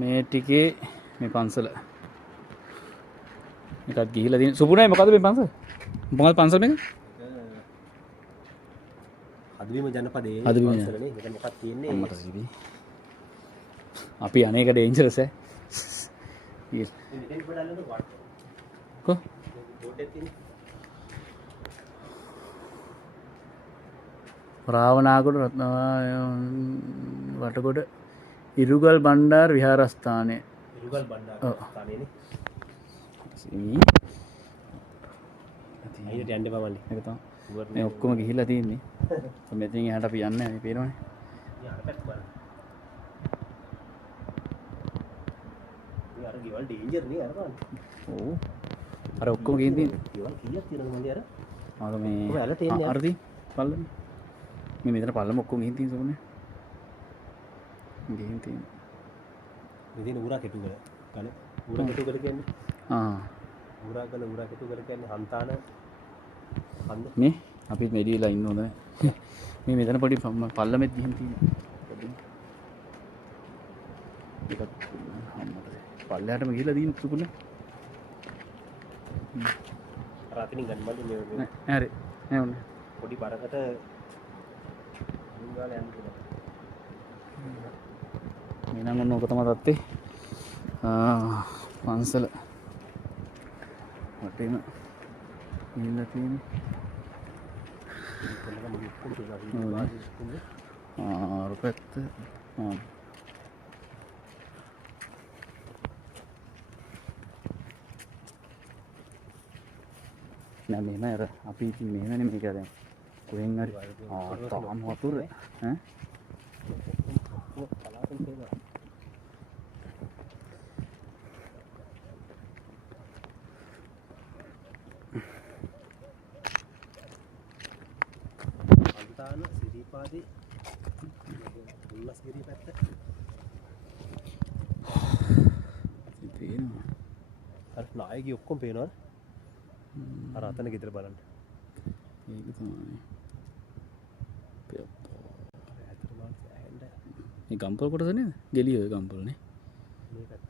මේ ටිකේ මේ පන්සල එකක් ගිහිලා තියෙන සුපුණයි මොකද්ද මේ පන්සල? මොකක්ද පන්සල මේක? හදවීම ජනපදයේ පන්සලනේ. මෙතන මොකක්ද තියෙන්නේ? අම්මට සිවි. අපි අනේක ඩේන්ජරස් ඈ. මෙතෙන් බලන්න වට. කො? බෝඩ් එකක් තියෙන්නේ. රාවණාගොඩ වටකොඩ ඉරුගල් බණ්ඩාර විහාරස්ථානය. ඉරුගල් බණ්ඩාර ස්ථානයනේ. සිවි. අයියට යන්න එපා මල්ලි. ඒක තමයි. මේ ඔක්කොම ගිහිල්ලා තියෙන්නේ. මෙතනින් එහාට අපි යන්නේ නැහැ මේ පේනවනේ. යාර පැත්ත බලන්න. යාර ගෙවල් ඩේන්ජර් නේ අර බලන්න. ඔව්. අර ඔක්කොම ගිහින් තියෙන්නේ. ගෙවල් කීයක් තියෙනවද මල්ලි අර? ආද මේ ඔය ඇල තියෙන්නේ. අරදී පල්ලම. මේ මෙතන පල්ලම ඔක්කොම ගිහින් තියෙන සෝනේ. ගිහින් තියෙන්නේ. මෙතන උරා කෙටුගල. ගල උරා කෙටුගල කියන්නේ. උරා කෙටුගල කියන්නේ හන්තාන හන්ද. මේ අපිත් මෙඩියලා ඉන්න හොඳ නැහැ. මේ මෙතන පොඩි පල්ලමෙත් ගිහින් තියෙනවා. ඒකත් පල්ලෙහාටම ගිහිල්ලා දින් සුකුනේ. රාතිනින් ගන්න මල්ලි මේ නෑ හරි. නෑ ඕනේ. පොඩි බරකට ගාල යන්න කියලා. මේ නම් ඔන්න ඔක තමයි තත්ත්වේ. පන්සල වටේම ඉන්න තියෙන්නේ. අර පැත්ත නෑ මෙහෙම අර අපි ඉතින් මෙහෙමනේ මේක දැන් කොහෙන් හරි තාම වතුර ඈ පලාතෙන් පේනවා. හන්තාන සිරිපාදේ උල්ලස්ගිරිය පැත්ත තියෙනවා. අර නායකයෝ ඔක්කොම පේනවද? අර අතන ගෙදර බලන්න. ඒක තමයි. මේ ගම්පල් කොටස නේද? ගෙලිය ඔය ගම්පල්නේ. මේ පැත්ත.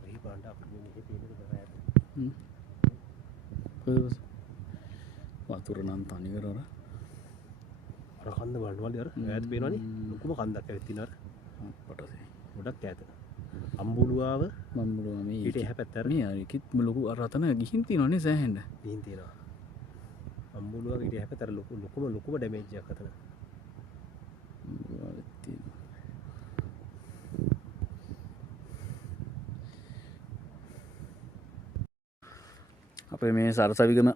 හරි බලන්න අපිට මේකේ තියෙන දරායත. කොහෙද? වතුර නම් තනි කරවර. අර කන්ද බලන්න වලි අර ඈත පේනවනේ. ලොකුම කන්දක් ඇවිත් තියෙනවා අර. කොටසේ. ගොඩක් ඈත. අම්බුලුවාව මේ ඊට එහා පැත්ත අර මේ අරකිත් ලොකු අර අතන ගිහින් තියෙනවනේ සෑහෙන්න. ගිහින් තියෙනවා. අම්බුලුවාව ඊට එහා පැත්ත අර ලොකුම ඩැමේජ් එකක් අතන. අපේ මේ සරසවිගම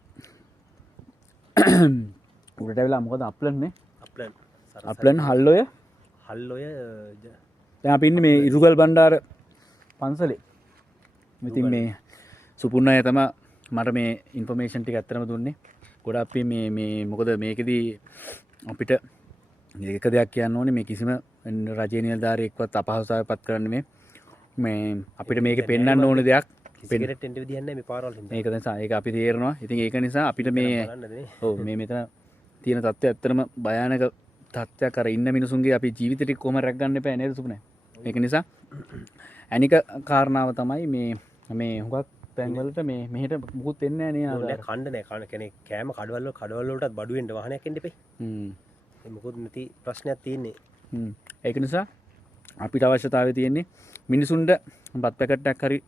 උඩට වෙලා මොකද අප්ලන් හල්ලොය දැන් අපි ඉන්නේ මේ ඉරුගල් බණ්ඩාර පන්සලේ. ඉතින් මේ සුපුන්න අය තමයි මට මේ ඉන්ෆර්මේෂන් ටික ඇත්තටම දුන්නේ. ගොඩක් අපි මේ මොකද මේකෙදී අපිට එක දෙයක් කියන්න ඕනේ මේ කිසිම රජයේ නිලධාරියෙක්වත් අපහසුතාවයකට පත් කරන්නේ මේ අපිට මේක පෙන්වන්න ඕන දෙයක් සිගරට් එන්න විදියක් නැහැ මේ පාරවල් හින්දා. ඒක නිසා ඒක අපි තේරෙනවා. ඉතින් ඒක නිසා අපිට මේ ඔව් මේ මෙතන තියෙන තත්ත්වය ඇත්තටම භයානක තත්ත්වයක්. අර ඉන්න මිනිසුන්ගේ අපි ජීවිතේ ටික කොහොම රැක ගන්න එපා නේද සුපුනේ. ඒක නිසා අනික කාරණාව තමයි මේ හුඟක් තැන්වලට මේ මෙහෙට මුකුත් එන්නේ නැහැ නේ. කණ්ඩ නැහැ. කන කෙනෙක් කෑම කඩවල වලටත් බඩු වෙන්න වාහනයක් එන්න එපේ. මොකද නැති ප්‍රශ්නයක් තියෙන්නේ. ඒක නිසා අපිට අවශ්‍යතාවය තියෙන්නේ මිනිසුන්ට බත් පැකට්ටයක් හරි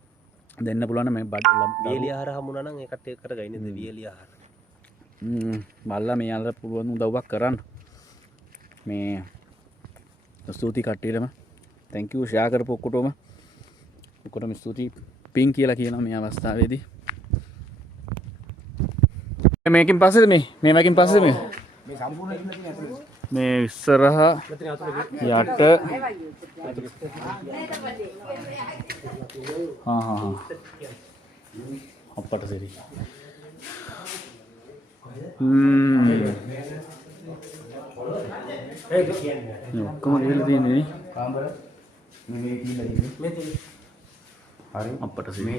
දෙන්න පුළුවන් මේ වියලි ආහාර හම්බුනා නම් ඒකට ඒක කරගයි නේද වියලි ආහාර. බල්ලා මේ අල්ල පුළුවන් උදව්වක් කරන්න. මේ ස්තුති කට්ටියටම thank you share කරපු ඔක්කොටම ස්තුති පින් කියලා කියනවා මේ අවස්ථාවේදී. මේකෙන් පස්සේද මේ පස්සේද මේ සම්පූර්ණ ඉන්න තියෙන ඇතුළේ මේ ඉස්සරහා යට අපට සරි ඔක්කොම ගිහලා තියෙන්නේ කාමර මේ කියලා ඉන්නේ හරි අපට සරි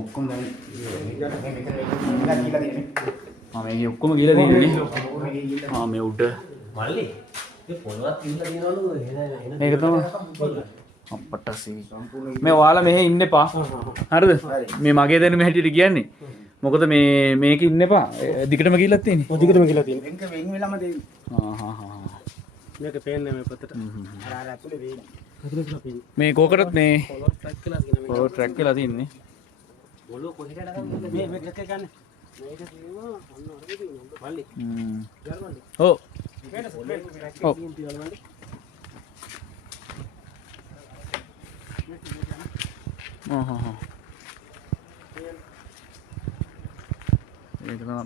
ඔක්කොම දැන් මේ මෙතන කියලා තියෙන්නේ මේ ඔක්කොම ගිහලා තියෙන්නේ මේ උඩ මල්ලි පොළවත් ඉන්න දිනවලු මේක තමයි අපට මේ ඔයාලා මෙහෙ ඉන්න එපා. හරිද? මේ මගේ දැනුම හැටියට කියන්නේ. මොකද මේක ඉන්න එපා. දිගටම ගිහිල්ලා තියෙන්නේ. ඔය දිගටම කියලා තියෙනවා. එංක වෙන් වෙලම දෙවි. මේක පේන්නේ මේ පොතට. අර ඇතුලේ වේවි. ඇතුලේ කියලා පේන්නේ. මේ කෝකටත් මේ පොළොව ට්‍රැක් කරලා තියෙනවා. ඔය ට්‍රැක් කරලා තින්නේ. පොළොව කොහෙට නගන්නේ? මේ දෙක ගන්න. මේක තියෙනවා අන්න අරගෙන තියෙනවා. මල්ලි. ගල්මල්ලි. ඔව්. මේකට සොල්ලේ ඔව්. තියෙනවා මල්ලි.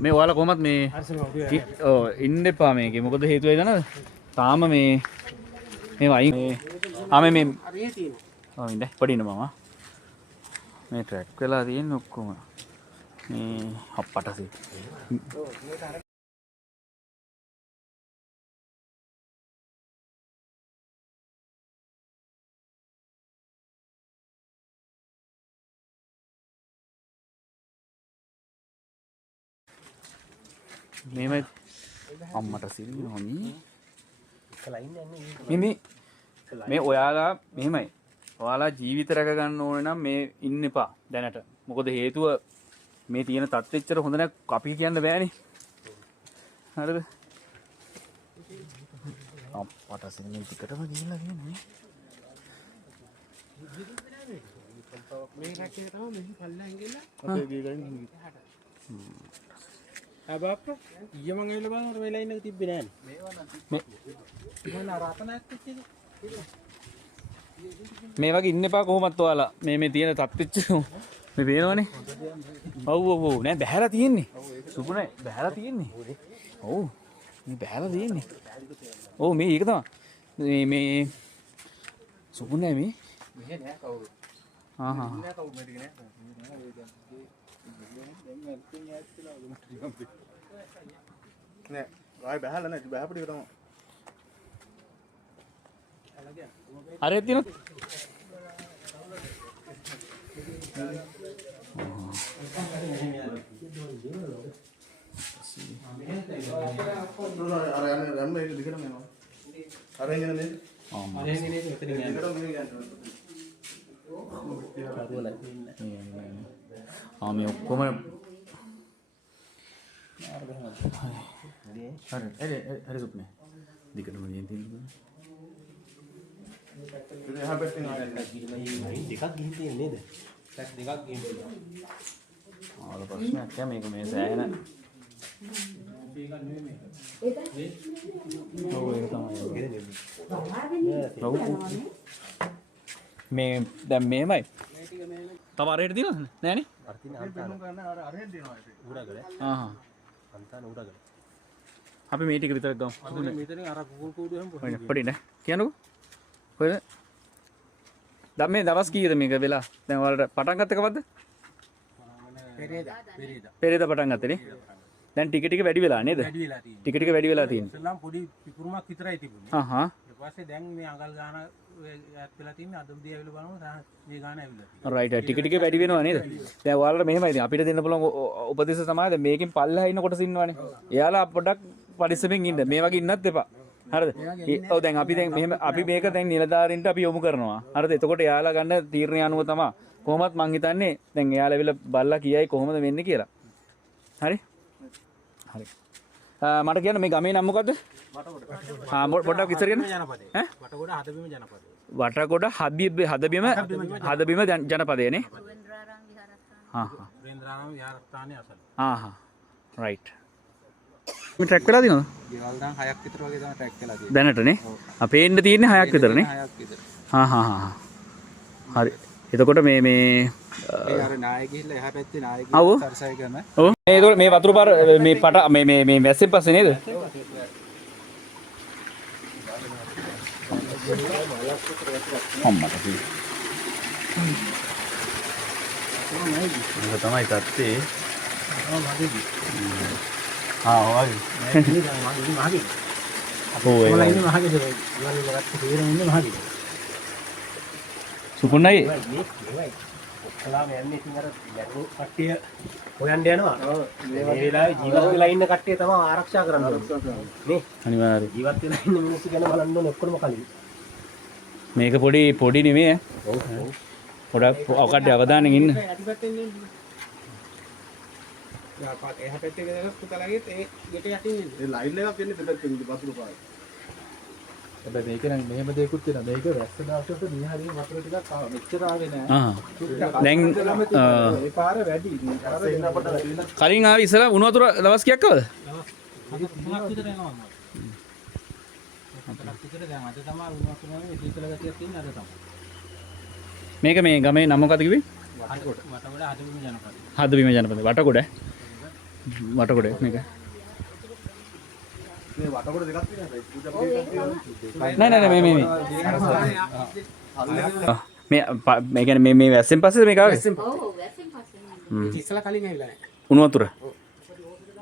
මේ ඔයාලා කොහමත් මේ ඉන්න එපා මේකේ. මොකද හේතුව ඒ දන්නවද? තාම මේ වයින් මේ හරිය තියෙනවා. ඔව් ඉන්න පොඩින්න මම. මේ ට්‍රැක් වෙලා තියෙන්නේ ඔක්කොම. මේ අපටසේ. මේමයි අම්මට සිරිනෝනි මේ ඔයාලා මෙහෙමයි ඔයාලා ජීවිත රැක ගන්න ඕනේ නම් මේ ඉන්න එපා දැනට මොකද හේතුව මේ තියෙන තත්ත්වෙච්චර හොඳ නැ අපි කියන්න බෑනේ හරිද අප්පට සිරිනේ ටිකටම ගිහිල්ලා කියන්නේ මේ රැකේ තමයි මෙහි පල්ලෙන් ගිහලා අපේ ගේ ගන්න අබාප්ප ඊයේ මං ඇවිල්ලා බලනකොට මේ ලයින් එක තිබ්බේ නෑනේ මේවා නම් රතනක් තිච්චේ මේ වගේ ඉන්න එපා කොහොමත් ඔයාලා මේ තියෙන තත්ත්වෙච්ච මේ පේනවනේ ඔව් නෑ බහැලා තියෙන්නේ සුපුනේ බහැලා තියෙන්නේ ඔව් මේ බහැලා තියෙන්නේ ඔව් මේ ඒක තමයි මේ සුපුනේ මේ මෙහෙ නෑ කවුරු නෑ කවුරු මේ ටික නෑ නෑ ආයි බහලා නෑ බහපු ටික තමයි හරියට තියෙනවද අර යන්න ඒක දිගටම යනවා අර එන්නේ නේද අර එන්නේ නේද මෙතනින් යන්න මේ ඔක්කොම හරි සුප්නේ දිගටම ගියන් තියෙනවා ඉතින් එහා පැත්තෙන් ආයෙත් දෙකක් ගිහින් තියෙන නේද ටැක් දෙකක් ගිහින් තියෙනවා ආල ප්‍රශ්නයක් නෑ මේක මේ සෑහෙන ඔව් ඒක තමයි මේ දැන් මේමයි තව අරහෙට දිනවද නෑනේ අර තියෙන අර හෙන් දෙනවා ඒක උරගල අන්තාන උරගල අපි මේ ටික විතරක් ගමු මෙතනින් අර කුකුල් කූඩුවෙන් පොඩි නේ කියන්නකෝ කොහෙද දැන් මේ දවස් කීයද මේක වෙලා දැන් ඔයාලට පටන් ගත්ත කවද්ද පෙරේදා පටන් ගත්තේ නේ දැන් ටික ටික වැඩි වෙලා නේද වැඩි වෙලා තියෙනවා ටික ටික වැඩි වෙලා තියෙනවා ඉස්සෙල්ලාම පොඩි පිපුරුමක් විතරයි තිබුණේ ඊට පස්සේ දැන් මේ අඟල් ගාන ඈත් වෙලා තින්නේ අද උදේ ඇවිල්ලා බලනවා මේ ගාන ඇවිල්ලා තියෙනවා රයිට් ටික ටික වැඩි වෙනවා නේද දැන් ඔයාලට මෙහෙමයි ඉතින් අපිට දෙන්න පුළුවන් උපදේශ තමයි දැන් මේකෙන් පල්ලෙහා ඉන්න කොටස ඉන්නවනේ එයාලා පොඩ්ඩක් පරිස්සමෙන් ඉන්න මේ වගේ ඉන්නත් එපා හරිද ඔව් දැන් අපි දැන් මෙහෙම අපි මේක දැන් නිලධාරීන්ට අපි යොමු කරනවා හරිද එතකොට එයාලා ගන්න තීරණය අනුව තමයි කොහොමත් මං හිතන්නේ දැන් එයාලා ඇවිල්ලා බලලා කියයි කොහොමද වෙන්නේ කියලා හරි හරි මට කියන්න මේ ගමේ නම මොකද්ද පොඩ්ඩක් ඉස්සර කියන්න ජනපදේ වටගොඩ හදබිම ජනපදේ වටගොඩ හදබිම ජනපදයනේ වේන්ද්‍රාරාම විහාරස්ථානයේ අසල රයිට් මේ ට්‍රැක් වෙලා තියෙනවද ගෙවල් දාන් 6ක් විතර වගේ තමයි ට්‍රැක් වෙලා තියෙන්නේ දැනටනේ අපේ එන්න තියෙන්නේ 6ක් විතරනේ 6ක් විතර හරි එතකොට මේ ඒ අර නාය ගිහිල්ලා එහා පැත්තේ නාය ඔව්. ගිහිල්ලා සරසයි කරන ඔව් ඒතකොට මේ වතුර පාර මේ පට මේ වැස්සෙන් පස්සේ නේද අම්මට කි ඒක තමයි තත්ත්වේ ඔයයි සුපුන්නයි කලාම යන්නේ ඉතින් අර මැරුණු කට්ටිය හොයන්න යනවා. මේ වෙලාවේ ජීවත් වෙලා ඉන්න කට්ටිය තමයි ආරක්ෂා කරන්න ඕනේ. නේ අනිවාර්යයෙන් ජීවත් වෙලා ඉන්න මිනිස්සු ගැන බලන්න ඕනේ ඔක්කොම කලින්. මේක පොඩි නෙමෙයි ඔව් ඔව්. පොඩක් ඔකට අවධානයෙන් ඉන්න යටිපැත්තෙන් එන්නේ. එහා පැත්තේ ගලක් පුතලාගෙත් ඒ ගෙට යටින් එන්නේ. ඒ ලයින් එකක් එන්නේ දෙපැත්තෙන් වතුර පාරේ. හැබැයි මේක නම් මෙහෙම දෙයක්ත් තියෙනවා මේක වැස්ස දවසට මේ හරිය වතුර ටිකක් මෙච්චර ආවේ නෑ දැන් ඒ පාර වැඩි. පාර එන්න අපට වැඩි වෙන. කලින් ආවේ ඉස්සලා උණු වතුර දවස් කීයක් ආවද තුනක් විතර යනවා. තුනක් විතර දැන් අද තමයි වුණා තමයි සීතල ගතියක් තියෙන අද තමයි. මේක මේ ගමේ නම මොකක්ද කිව්වේ වටකොට හදබිම ජනපද. හදබිම ජනපද වටකොඩ මේක මේ වටකොට දෙකක් තියෙනවා. පූජා පිළිවෙලක් තියෙනවා. නෑ මේ මේ කියන්නේ මේ වැස්සෙන් පස්සේ මේක ආවේ ඔව් වැස්සෙන් පස්සේ ඉස්සලා කලින් ඇවිල්ලා නැහැ. උණු වතුර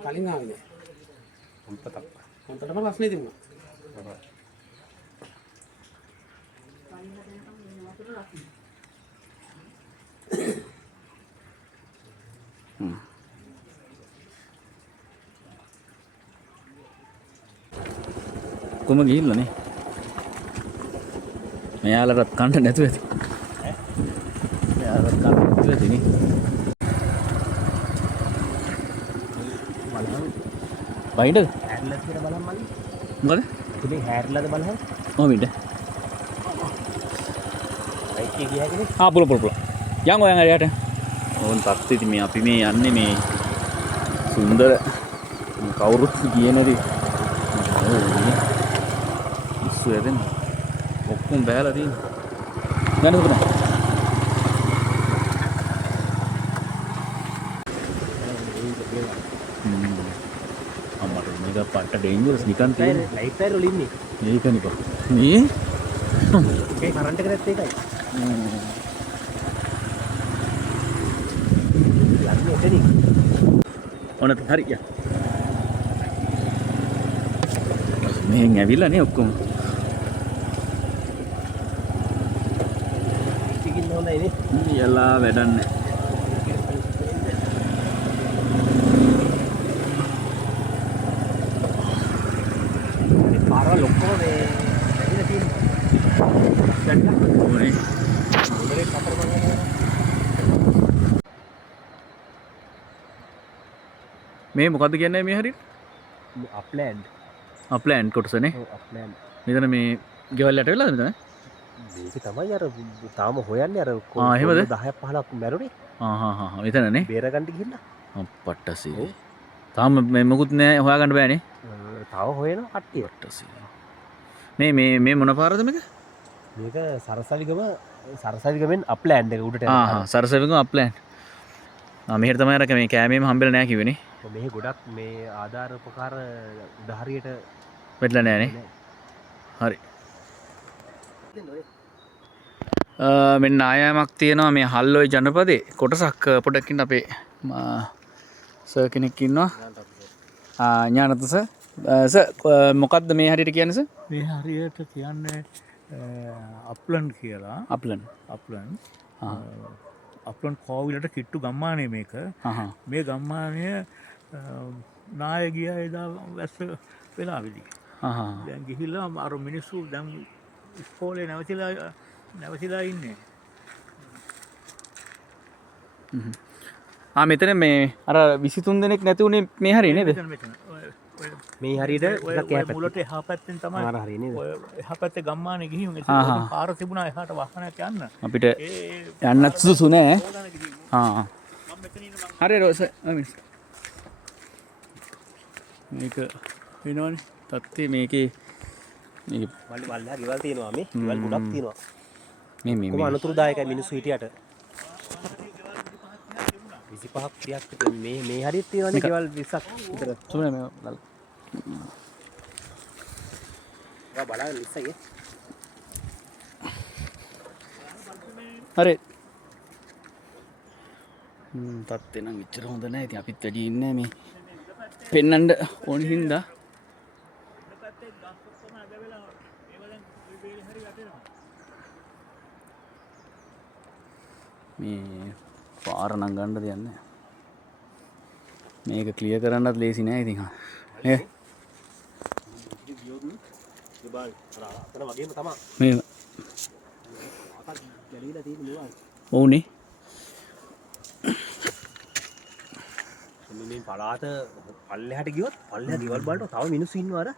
කලින් ආවේ නැහැ. හොන්තටම ප්‍රශ්නේ තිබුණා. කොහම ගිහිල්ලානේ මෙයාලටත් කන්න නැතුව ඇති මෙයාලටත් කන්න නැතුව ඇති නේ වයින්ද හැරලා කියලා බලන්න මල්ලි. මොකද ඉතින් හැරලාද බලන්න. ඔහොමින්ද රයිට් එක ගියාගෙන පුළු යන් ඔයන් හරියට ඕන් තත්ත්වෙ ඉතින් මේ අපි මේ යන්නේ මේ සුන්දර කවුරුත් ගියේ නැති ඉස්සු ඇදෙන ඔක්කොම බෑලා තියෙන ගන්න උපන අම්මට මේක පට්ට ඩේන්ජරස් නිකන් තියෙන ලයිට් ටයර් වල ඉන්නේ. මේක නිකන් මේ ඒ කරන්ට් එක නැත් ඒකයි. යන්නේ එතනින්. ඕන හරි යා මෙහෙන් ඇවිල්ලා නේ ඔක්කොම ටිකින් හොඳයි නේ. යලා වැඩන්නේ පාරවල් ඔක්කොම මේ ඇවිල්ලා තියෙනවා. ඕනේ මොලේ කතර බලන්න. මේ මොකද්ද කියන්නේ මේ හරියට අප්ලෑන්ඩ්. අප්ලෑන්ඩ් කොටසනේ ඔව් අප්ලෑන්ඩ්. මෙතන මේ ගෙවල් යට වෙලාද මෙතන මේක තමයි අර තාම හොයන්නේ අර එහෙමද? 10ක් 15ක් මැරුණේ. මෙතනනේ බේරගන්න ගිහිල්ලා. පට්ටසී තාම මේ මොකුත් නෑ හොයාගන්න බෑනේ තව හොයන කට්ටිය. පට්ටසී මේ මොන පාරද මේක මේක සරසවිගමෙන් අප්ලෑන්ඩ් එක උඩට යනවා. සරසවිගම අප්ලෑන්ඩ් මෙහෙට තමයි අර මේ කෑමේම හම්බෙලා නෑ කිව්වනේ මෙහි ගොඩක් මේ ආධාර උපකාර උදාහරියට වෙట్లా නෑනේ හරි මෙන්න ආයාමක් තියෙනවා මේ හල්ලොයි ජනපදේ කොටසක් පොඩකින් අපේ සර් කෙනෙක් ඉන්නවා ඥානත සර් මොකක්ද මේ හරියට කියන්නේ සර් මේ හරියට කියන්නේ අප්ලන් කියලා. අප්ලන් අප්ලන් කෝවිලට කිට්ටු ගම්මානය මේක. මේ ගම්මානය නාය ගිය එදා වැස්ස වෙලාවෙදී. දැන් ගිහිල්ලා අර මිනිස්සු දැන් ඉස්කෝලේ නැවතිලා ඉන්නේ. මෙතන මේ අර 23 දෙනෙක් නැති උනේ මේ හරිය නේද මේ හරියට ටිකක් එහා මුලට එහා පැත්තෙන් තමයි මාර හරිය නේද? ඔය එහා පැත්තේ ගම්මානේ ගිහින් පාර තිබුණා එහාට වාහනයක් යන්න. අපිට යන්නත් සුසු නෑ හරි රෝස මේක වෙනවනේ තත්ත්වය මේකේ මේක වල්ලා ගෙවල් තියෙනවා මේ. ගෙවල් ගොඩක් තියෙනවා. මේ කොහොම අනතුරුදායකයි මිනිස්සු හිටියට. 25ක් 30ක් මේ හරියට තියෙනවානේ ගෙවල් 20ක් විතර. සුනේ මේ බලන්න ඉස්සයි. හරි තත්ත්වේ නම් එච්චර හොඳ නැහැ. ඉතින් අපිත් වැඩි ඉන්නේ මේ පෙන්නන්න ඕන හින්දා මේ පාර නම් ගන්න දෙයක් නැහැ. මේක ක්ලියර් කරන්නත් ලේසි නෑ ඉතින්. නේ? අතන වගේම තමයි. මේ ගැලවිලා තියෙන මොනවද? ඔව්නේ. මේ පළාත පල්ලෙහාට ගියොත් පල්ලෙහා ගෙවල් වලට තව මිනිස්සු ඉන්නවා අර.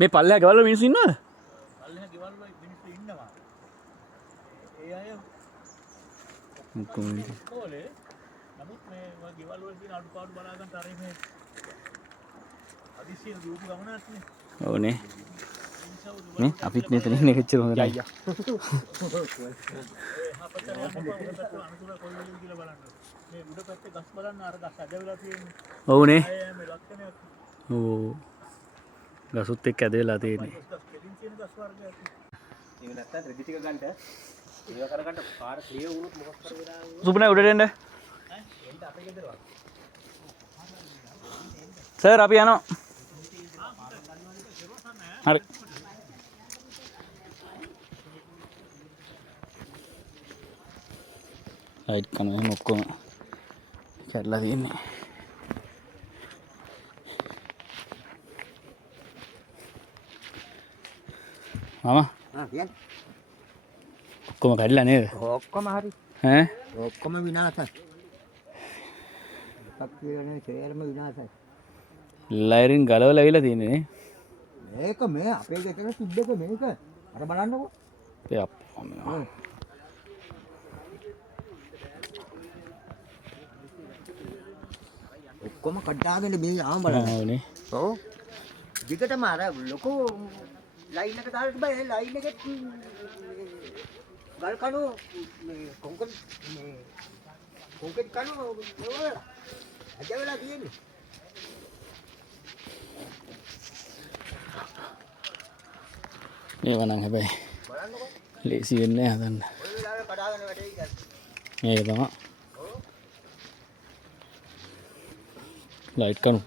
මේ පල්ලෙහා ගෙවල් වල මිනිස්සු ඉන්නවද? පල්ලෙහා ගෙවල් වල මිනිස්සු ඉන්නවා. ඒ අය කොහොමද? ඉස්කෝලේ නමුත් මේ ගෙවල් වල තියෙන අඩුපාඩු බලා ගන්න තරේ මේ අදිසිය දුරු ගමනක් නේ. ඔව්නේ. නේ අපිත් මෙතන ඉන්නේ කෙච්චර හොඳ නෑ. මේ උඩ පැත්තේ ගස් බලන්න අර ගස් ඇදවිලා තියෙන්නේ. ඔව්නේ. මේ ලක්ෂණයක් ඕ. ගසුත් එක්ක ඇදලා තියෙන්නේ. ගස් කෙලින් තියෙන ගස් වර්ගයක්. ඒක නැත්තම් රෙදි ටික ගන්නට ඒව කරගන්න පාර ක්ලියර් වුණොත් මොකක් කර වෙලා සුබනේ උඩට එන්න. එන්න අපේ ගෙදරවා. සර් අපි යනවා. හරි. ලයිට් කන එහෙම ඔක්කොම කැඩලා තියෙන්නේ. මාමා කියන්නේ ඔක්කොම කැඩලා නේද? ඔක්කොම හරි ඈ ඔක්කොම විනාශයි. එකක් කියන්නේ සේරම විනාශයි. ලයිරින් ගලවලා ඇවිල්ලා තියෙන්නේ නේ. මේක මේ අපේ ගෙදර සිද්දක මේක අර බලන්නකෝ. අපේ අප්පා මේ. ඔක්කොම කඩාගෙන මේ ආම බලන්න. ඕනේ. ඔව්. දිගටම අර ලොකු ලයින් එක දාලා තිබ්බා. ඒ ලයින් එකේ ගල් කණු මේ කොන්ක්‍රීට් කණු වල අජවලා තියෙන්නේ. මේවා නම් හැබැයි ලේසි වෙන්නේ නැහැ හදන්න. ඔය වෙලාවේ කඩාගෙන වැඩේ ගන්න. මේක තමයි. ලයිට් කනු.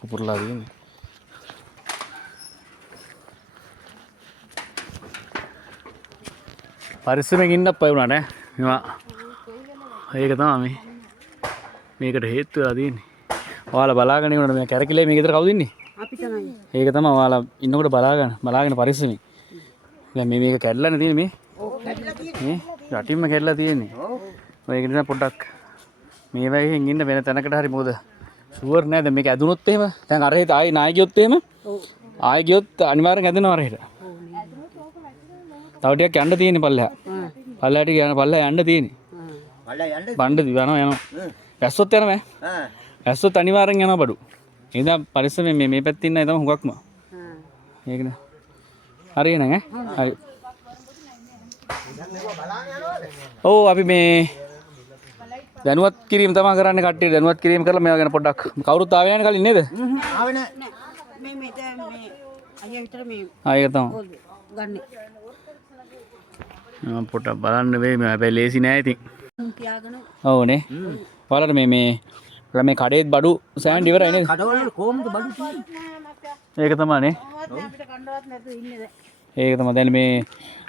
කපුරලා තියෙන්නේ. පරිස්සමෙන් ඉන්න අප්පා වුණා නේ. මේවා. ඒක තමයි මේ. මේකට හේතු වෙලා තියෙන්නේ. ඔයාලා බලාගෙන ඉන්නකොට මේ කැරකිලේ මේ ගෙදර කවුද ඉන්නේ? අපි තමයි. ඒක තමයි ඔයාලා ඉන්නකොට බලාගෙන පරිස්සමෙන්. දැන් මේක කැඩලානේ තියෙන්නේ මේ. ඔව් කැඩලා තියෙන්නේ. මේ යටින්ම කැඩලා තියෙන්නේ. ඔව්. ඒක නිසා පොඩ්ඩක් මේ වයින් ඉන්න වෙන තැනකට හරි මොකද ෂුවර් නෑ දැන් මේක ඇදුනොත් එහෙම දැන් අර හිත ආයි නාය ගියොත් එහෙම ඔව්. ආයි ගියොත් අනිවාර්යෙන් ඇදෙනවා අර හිත. තව ටිකක් යන්න තියෙන්නේ පල්ලෙහා. පල්ලෙහාට යන්න තියෙන්නේ. වල්ලා යන්න. බණ්ඩ යනවා. වැස්සොත් යනවා. වැස්සොත් අනිවාර්යෙන් යනවා බඩු. එහෙනම් පරිස්සමෙන් මේ පැත්තේ ඉන්න අය තමයි හුඟක්ම. ඒකනේ. හරියනේ ඈ. හරි. ඔව් අපි මේ දැනුවත් කිරීම තමයි කරන්නේ කට්ටිය දැනුවත් කිරීම කරලා මේවා ගැන පොඩ්ඩක් කවුරුත් ආවේ නැහැ කලින් නේද? ආවේ නෑ. මේ අයියා විතර මේ ඒක තමයි. ගන්න. මම පොඩ්ඩක් බලන්න වෙයි මේ හැබැයි ලේසි නෑ ඉතින්. තියාගෙන ඔව්නේ. බලන්න මේ කඩේත් බඩු සෑහෙන ඉවරයි නේද? කඩවල කොහොමද බඩු තියෙන්නේ? ඒක තමයි නේ. අපිට කණ්ඩවත් නැතුව ඉන්නේ දැන්. ඒක තමයි දැන් මේ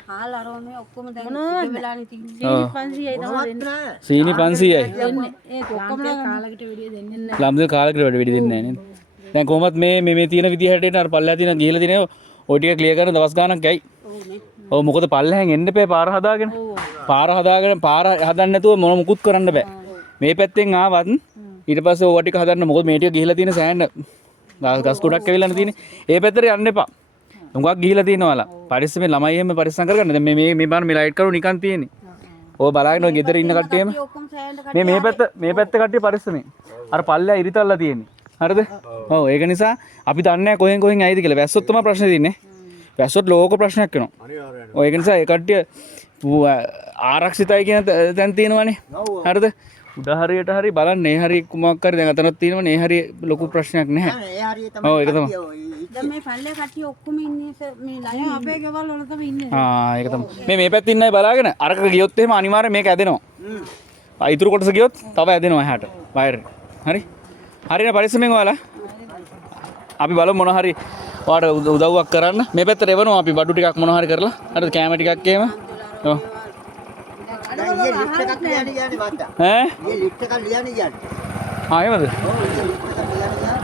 හාල් අරෝනේ ඔක්කොම දැන් ඉන්න වෙලානේ තියෙන්නේ. 500යි තමයි දෙන්නේ. සීනි 500යි. ඒක ඔක්කොම කාලකට වෙඩිය දෙන්නේ නැහැ. ළමද කාලෙකට වැඩි වෙඩි දෙන්නේ නැහැ නේද? දැන් කොහොමත් මේ තියෙන විදිහට අර පල්ලෙහා තියෙන ගිහලා තියෙන ඔය ටික ක්ලියර් කරන දවස් ගාණක් ගයි. ඔව්නේ. ඔව් මොකද පල්ලෙහෙන් එන්න එපා පාර හදාගෙන. පාර හදන්න නැතුව මොන මුකුත් කරන්න බෑ. මේ පැත්තෙන් ආවත් ඊට පස්සේ ඕවා ටික හදන්න මොකද මේ ටික ගිහලා තියෙන සෑහෙන ගස් ගොඩක් ඇවිල්ලානේ තියෙන්නේ. ඒ පැත්තට යන්න එපා. උඟක් ගිහිලා තියෙනවාලා. පරිස්සමෙන් ළමයි එහෙම පරිස්සම් කරගන්න. දැන් මේ බලන්න මේ ලයිට් කරු නිකන් තියෙන්නේ. ඕක බලාගෙන ඔය ගෙදර ඉන්න කට්ටියම ඔක්කොම සෑහෙන මේ පැත්ත කට්ටිය පරිස්සමෙන්. අර පල්ලෙහා ඉරිතල්ලා තියෙන්නේ. හරිද? ඔව් ඒක නිසා අපි දන්නේ නැහැ කොහෙන් ඇයිද කියලා. වැස්සොත් තමයි ප්‍රශ්නේ තියෙන්නේ. වැස්සොත් ලෝක ප්‍රශ්නයක් වෙනවා. අනිවාර්යයෙන්. ඔය ඒක නිසා ඒ කට්ටිය ආරක්ෂිතයි කියන තැන් තියෙනවානේ. හරිද? උදාහරණයට හරි බලන්න ඒ හරි කුමක් හරි දැන් අතනක් තියෙනවනේ ඒ හරි ලොකු ප්‍රශ්නයක් නැහැ. ඒ හරිය තමයි. ඔව් ඒක තමයි. දැන් මේ පල්ලේ කට්ටිය ඔක්කොම ඉන්නේ මේ ලයින් අපේ ගෙවල් වල තමයි ඉන්නේ. ඒක තමයි. මේ පැත්තේ ඉන්න අය බලාගෙන අරක ගියොත් එහෙම අනිවාර්යෙන් මේක ඇදෙනවා. ඉතුරු කොටස ගියොත් තව ඇදෙනවා එහාට. වයර්. හරි? හරිනේ පරිස්සමෙන් ඔයාලා. අපි බලමු මොන හරි ඔයාට උදව්වක් කරන්න මේ පැත්තට එවනවා අපි බඩු ටිකක් මොනවා හරි කරලා හරිද කැම ටිකක් එහෙම ඔව් දැන් ඊයේ ලිස්ට් එකක් ලියන්න ගියානේ මත්තා. ඈ ඊයේ ලිස්ට් එකක් ලියන්න ගියානේ. ආ එහෙමද ඔව් ඊයේ ලිස්ට් එකක් ලියන්න ගියා.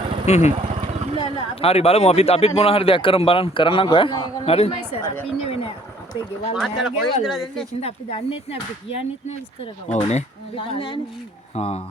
හරි බලමු අපිත් මොනවා හරි දෙයක් කරමු බලන්න කරන්නම්කෝ ඈ හරි ඉන්නේ වෙන අපේ ගෙවල් මාතල කොහෙන්ද දෙන්නේ? අපි දන්නෙත් නෑ අපි කියන්නෙත් නෑ විස්තර කරලා. ඔව්නේ දන්නේ නෑනේ. ආ